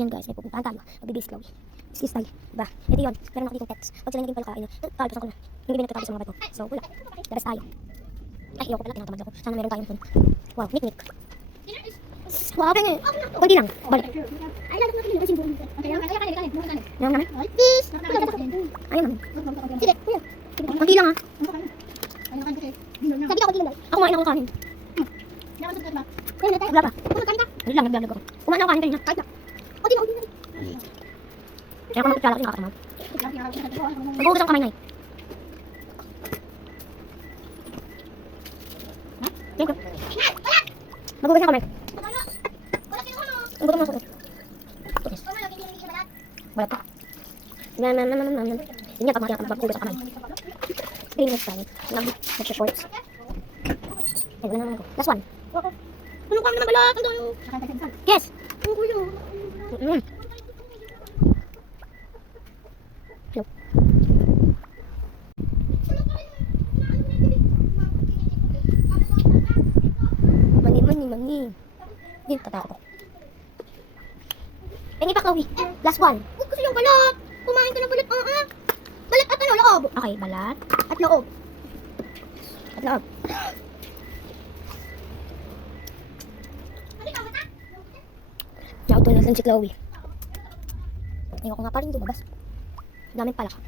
Yan guys, may pupuntahan tayo. Magbibis Chloe. Kiss tayo. Diba? Ito yun. Meron ako ditong pets. Pag sila naging palakain, talpasan ko na. Hindi nagtatapos sa mga bato. So, wala. Labas tayo. Ay, ayoko pala. Tinatamad ako. Sana meron tayong wow, niknik. Wow, pengen. Kunti lang. Balik. Ayun naman. Ayun naman. Kunti lang ha. Ako kumain ako kanin. Wala pa. Wala lang, naglalag ako. Kumain ako kanin kanina. Kaya ako magpapala kasi nakakatamad. Mag-uubos ang kamay na eh. Thank you. Mag-uubos ang kamay. Ang gutom na ako. Wala pa. Hindi niya pag mag-uubos ang kamay. 3 minutes tayo. Nag-reports. Ay, wala naman ako. Last one. Ano ka naman balat? Yes! Ano ko yun? Hello. Mani. Hindi, tatakot ako. Pengi pa, Chloe. Last one. Huwag kasi yung balat. Kumain ka ng balat. Balat at ano, loob. Okay, balat. At loob. At loob. Nakautulan lang si Chloe. Ayoko nga pa rin lumabas. Daming palaka.